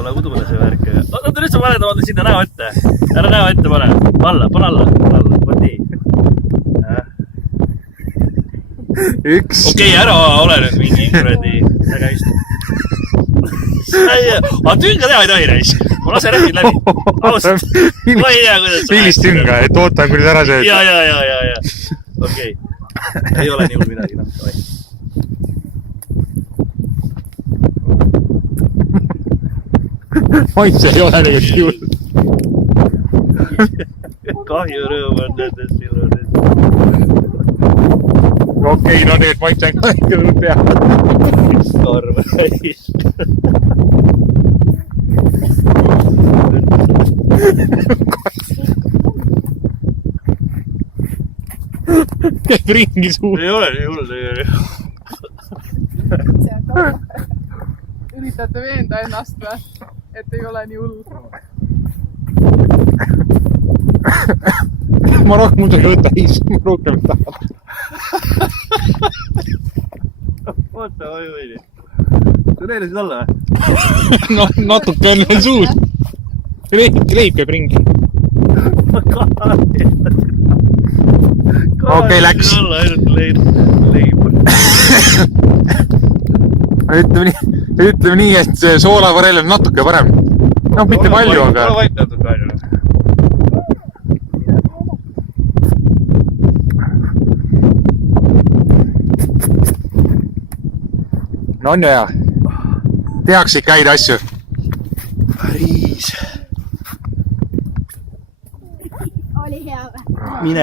pole udune see värk. Oota, nüüd sa paned oma sinna näo ette. Ära näo ette pane. Alla, pane alla. Vot nii. Üks. Okei, ära ole nüüd mingi kuradi. Väga istu. Aga tünga teha ei tohi reis. Ma lase räägid läbi. Ausalt. Ma ei tea, kuidas sa millist tünga, et oota, kui nüüd ära sööd. Ja. Okei. Ei ole nii hull midagi. Maitse ei ole nüüd juhul. Kahju rõõm on nendest silmadest. Okei, no nüüd maitse on kahju peale. Üks karv reis. Käib ringi suur. Ei ole nii hull tegelikult. Üritate veenda ennast või? Et ei ole nii hull. Ma rohkem muidugi ei võta hiis, ma rohkem ei taha. Oota, oi. Sa neelasid alla või? No natuke on veel suus. Leib käib ringi. Okei, läks. Alla ainult leib. Ütleme nii, et soolavarel on natuke parem. No mitte palju, aga... Ole vait natuke palju. No on ju hea. Tehakse ikka häid asju. Riis. Oli hea või? Mine.